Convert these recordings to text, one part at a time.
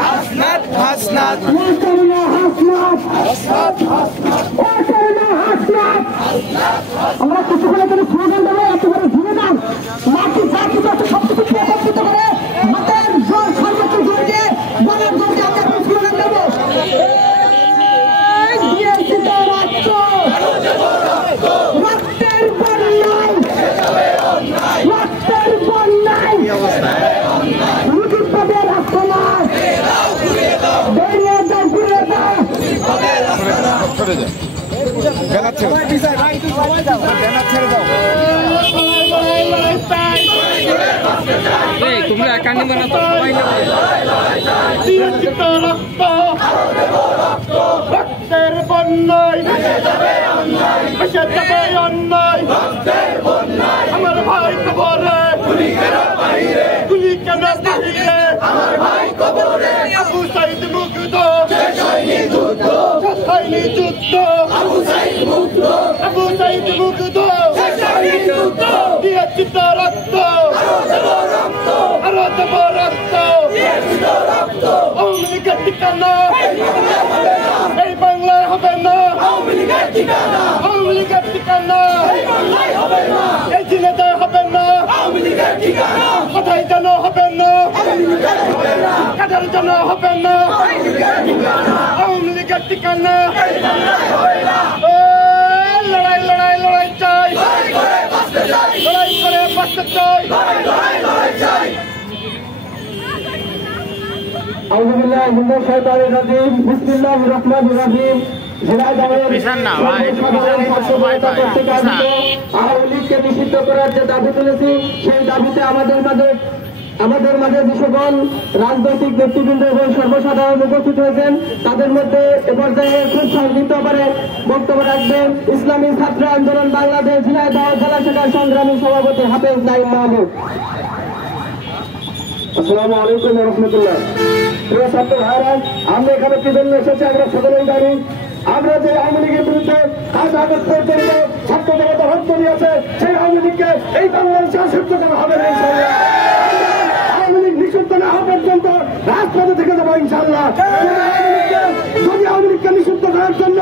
হাসনাত হাসনাত আমরা কিছুক্ষণের জন্য স্লোগান দেবো, একেবারে ঘুরে যান মাটি জাতিকে সবকিছু একত্রিত করে মাতার জোর সর্বোচ্চ জোর দিয়ে বলার জন্য আমরা স্লোগান দেবো। রক্তের বন্যায় রক্তের বন্যায় মুজিব পদের আস্তানায় বেরিয়ে দাও ঘুরে দাও তোমরা একা নিবে না তো সবাই রক্তের বন্যায় ভেসে যাবে অন্যায় আমার ভাই কবরে গুলি কেন বাহিরে আমার ভাই কবরে আবু সাইদ মুগ্ধ শেষ হয়নি যুদ্ধ আবু সাইদ মুগ্ধ শেষ হয়নি যুদ্ধ দিয়েছি তো রক্ত আরো দেব রক্ত আওয়ামী লীগের ঠিকানা এই বাংলায় হবে না আওয়ামী লীগের ঠিকানা এই জিনেদায় হবে না আওয়ামী লীগের ঠিকানা কোথায় যেন হবে না কাদের যেন হবে না আওয়ামী লীগের ঠিকানা লড়াই লড়াই লড়াই চাই লড়াই করে বাঁচতে চাই আলহামদুলিল্লাহ হিন্দু সরকারের রাজিম বিসমিল্লাহির রহমানির রহিম আওয়ামী লীগকে নিষিদ্ধ করার যে দাবি তুলেছি সেই দাবিতে আমাদের মাঝে যে সকল রাজনৈতিক নেতৃবৃন্দ এবং সর্বসাধারণ উপস্থিত হয়েছেন তাদের মধ্যে এ পর্যায়ে খুব সংক্ষিপ্ত করে বক্তব্য রাখবেন ইসলামী ছাত্র আন্দোলন বাংলাদেশ ঝিনাইদহ জেলা শাখার সংগ্রামী সভাপতি হাফেজ নাঈম মাহমুদ। আসসালামু আলাইকুম ওয়া রাহমাতুল্লাহ। প্রিয় ছাত্র ভাইরা, আমরা এখানে কি জন্য এসেছি আমরা সকলেই জানি। আমরা যে আওয়ামী লীগের বিরুদ্ধে আজ আগস্ট পর্যন্ত ছাত্র জনতা রক্ত নিয়েছে সেই আওয়ামী লীগকে এই বাংলাদেশে নিষিদ্ধ করা হবে না ইনশাআল্লাহ। আওয়ামী লীগ নিষিদ্ধ না হওয়া পর্যন্ত রাজপথে থেকে যাবো ইনশাআল্লাহ। যদি আওয়ামী লীগকে নিষিদ্ধ করার জন্য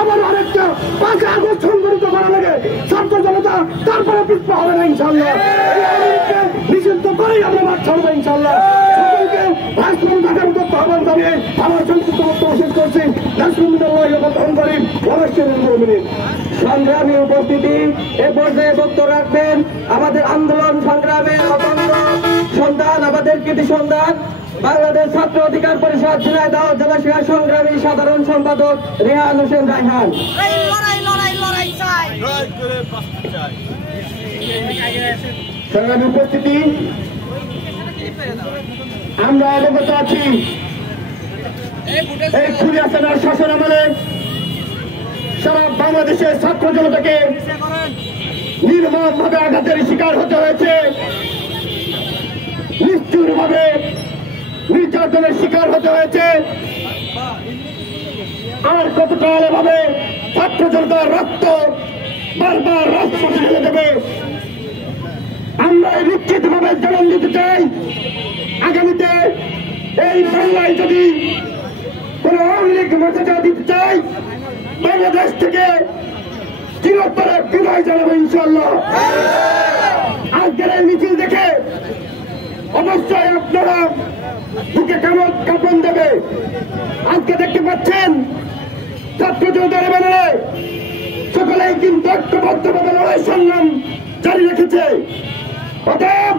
আবার আরেকটা 5 আগস্ট সংগঠিত করা লাগে ছাত্র জনতা তারপরে পিছপা হবে না ইনশাআল্লাহ। এই আওয়ামী লীগকে নিষিদ্ধ করেই আমরা মাঠ ছাড়বো ইনশাআল্লাহ। সকলকে রাষ্ট্রপতি থাকার উদ্যোগ আহ্বান জানিয়ে আমার সংক্ষিপ্ত বক্তব্য শেষ করছি। সংগ্রামী উপস্থিতি এ পর্যায়ে বক্তব্য রাখবেন আমাদের আন্দোলন সংগ্রামের অতন্ত্র সন্তান, আমাদের কৃতি সন্তান, বাংলাদেশ ছাত্র অধিকার পরিষদ ঝিনাইদহ জেলা শাখার সংগ্রামী সাধারণ সম্পাদক রেহান হোসেন রায়হান। সংগ্রামী উপস্থিতি, আমরা অবগত আছি এই খুনি হাসিনার শাসন আমলে সারা বাংলাদেশের ছাত্র জনতাকে নির্মমভাবে আঘাতের শিকার হতে হয়েছে, নিষ্ঠুরভাবে নির্যাতনের শিকার হতে হয়েছে। আর কতকাল এভাবে ছাত্র জনতার রক্ত বারবার রাজপথে ঢেলে দেবে? আমরা নিশ্চিতভাবে জানান দিতে চাই, আগামীতে এই বাংলায় যদি কোন আওয়ামী লীগ মর্যাদা দিতে চাই বাংলাদেশ থেকে চিরতরে বিদায় জানাবো ইনশাআল্লাহ। আজকের এই মিছিল দেখে অবশ্যই আপনারা বুকে কেমন কাঁপন দেবে। আজকে দেখতে পাচ্ছেন ছাত্র জনতার বেলায় সকলেই কিন্তু ঐক্যবদ্ধভাবে লড়াই সংগ্রাম জারি রেখেছে। অতএব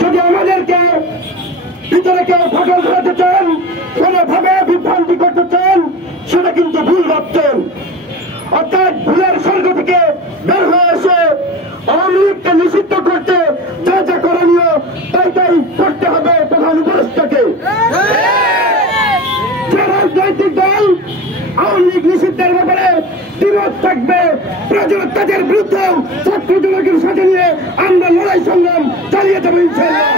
যদি আমাদেরকে ভিতরে কেউ ফাটল ধরাতে চান, কোনোভাবে বিভ্রান্তি করতে চান, সেটা কিন্তু ভুল ভাবছেন। অর্থাৎ ভুলের স্বর্গ থেকে বের হয়ে এসে আওয়ামী লীগকে নিষিদ্ধ করতে যা যা করণীয় তাই তাই করতে হবে প্রধান উপদেষ্টাকে। যে রাজনৈতিক দল আওয়ামী লীগ নিষিদ্ধের ব্যাপারে দ্বিমত থাকবে, প্রয়োজন তাদের বিরুদ্ধেও ছাত্র জনগণের সাথে নিয়ে আমরা লড়াই সংগ্রাম চালিয়ে যাবো ইনশাআল্লাহ।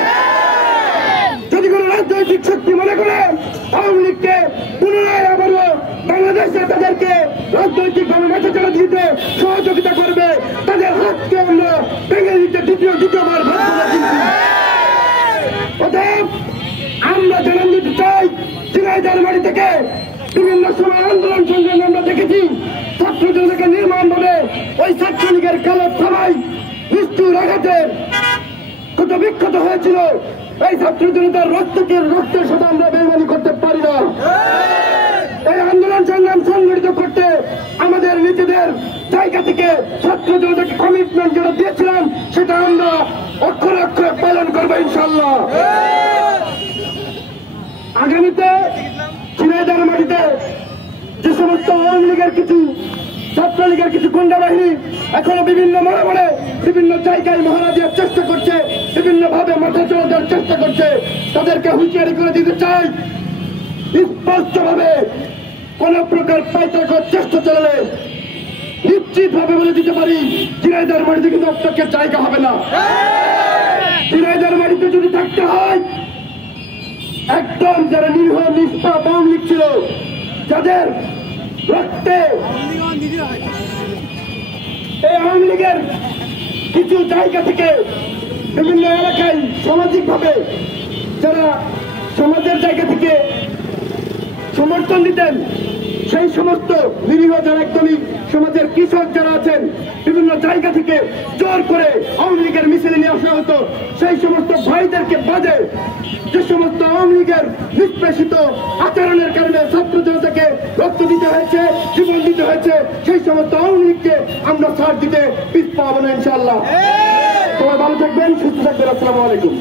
যদি কোন রাজনৈতিক শক্তি মনে করে আওয়ামী লীগকে পুনরায় আবারও বাংলাদেশে তাদেরকে রাজনৈতিকভাবে মেচে চলে দিতে সহযোগিতা করবে, তাদের হাতকে আমরা ভেঙে দিতে দ্বিতীয়বার অতএব আমরা জানান দিতে চাই ঝিনাইদহের বাড়ি থেকে বিভিন্ন সময় আন্দোলন সংগ্রামে আমরা দেখেছি ছাত্রদেরকে নির্মমভাবে ওই ছাত্রলীগের কালো থামাই নিষ্ঠুর আঘাতে কত বিক্ষত হয়েছিল। এই ছাত্র জনতার রক্তের সাথে আমরা বেইমানি করতে পারি না। এই আন্দোলন সংগ্রাম সংগঠিত করতে আমাদের নিজেদের জায়গা থেকে ছাত্র জনতাকে কমিটমেন্ট যেটা দিয়েছিলাম সেটা আমরা অক্ষরে অক্ষরে পালন করবো ইনশাল্লাহ। আগামীতে ঝিনাইদহের মাটিতে যে সমস্ত আওয়ামী লীগের কিছু ছাত্রলীগের কিছু গুন্ডা বাহিনী এখনো বিভিন্ন মোড়ে মোড়ে বিভিন্ন জায়গায় মহড়া দেওয়ার চেষ্টা করছে, বিভিন্ন ভাবে মাথা চড়া দেওয়ার চেষ্টা করছে, তাদেরকে হুঁশিয়ারি করে দিতে চাই স্পষ্ট ভাবে কোন প্রকার পাইতার চেষ্টা চালালে নিশ্চিত ভাবে বলে দিতে পারি ঝিনাইদহের মাটিতে কিন্তু আপনাকে জায়গা হবে না। ঝিনাইদহের মাটিতে যদি থাকতে হয় একদম যারা নিরীহ নিষ্পাপ আওয়ামী লীগ ছিল, যাদের রক্তে এই আওয়ামী লীগের কিছু জায়গা থেকে বিভিন্ন এলাকায় সামাজিক ভাবে যারা সমাজের জায়গা থেকে সমর্থন দিতেন, সেই সমস্ত নিরীহ যারা একদমই সমাজের কৃষক যারা আছেন বিভিন্ন জায়গা থেকে জোর করে আওয়ামী লীগের মিছিলে নিয়ে আসা হতো, সেই সমস্ত ভাইদেরকে বাদে যে সমস্ত আওয়ামী লীগের নিষ্পেষিত আচরণের কারণে ছাত্র জনতাকে রক্ত দিতে হয়েছে, জীবন দিতে হয়েছে, সেই সমস্ত আওয়ামী লীগকে আমরা ছাড় দিতে পিছ পাবো না ইনশাআল্লাহ। সবাই ভালো থাকবেন, সুস্থ থাকবেন। আসসালামু আলাইকুম।